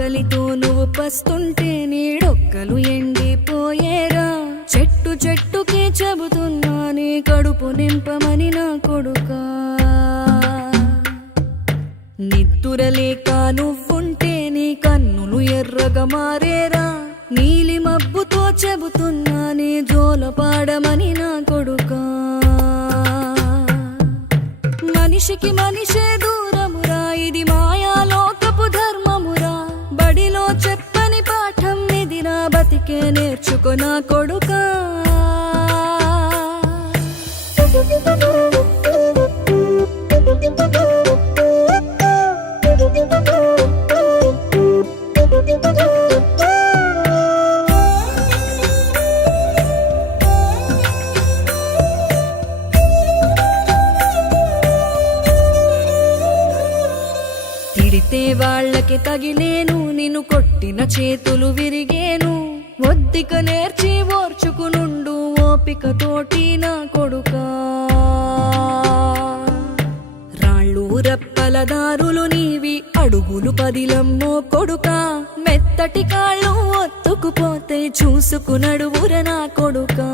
ఆకలితో నువ్వు పస్తుంటే నీడొక్కలు ఎండిపోయేరా. చెట్టు చెట్టుకే చెబుతున్నా నీ కడుపు నింపమని నా కొడుకా. నిద్దురలేక నువ్వుంటే నీ కన్నులు ఎర్రగా మారేరా. నీలి మబ్బుతో చెబుతున్నా నీ జోలపాడమని నా కొడుకా. మనిషికి మనిషే దూరమురా, ఇది మాయాలోకపు ధర్మమురా. బడిలో చెప్పని పాఠం ఇదిరా, బతికే నేర్చుకో నా కొడుకా. తిడితే వాళ్ళకి తగిలేను, నిన్ను కొట్టిన చేతులు విరిగేను. ఒద్దిక నేర్చి ఓర్చుకునుండు ఓపిక తోటి నా కొడుకా. రాళ్ళు రప్పల దారులు నీవి, అడుగులు పదిలమ్మో కొడుకా. మెత్తటి కాళ్ళు ఒత్తుకుపోతే చూసుకునడువుర నా కొడుకా.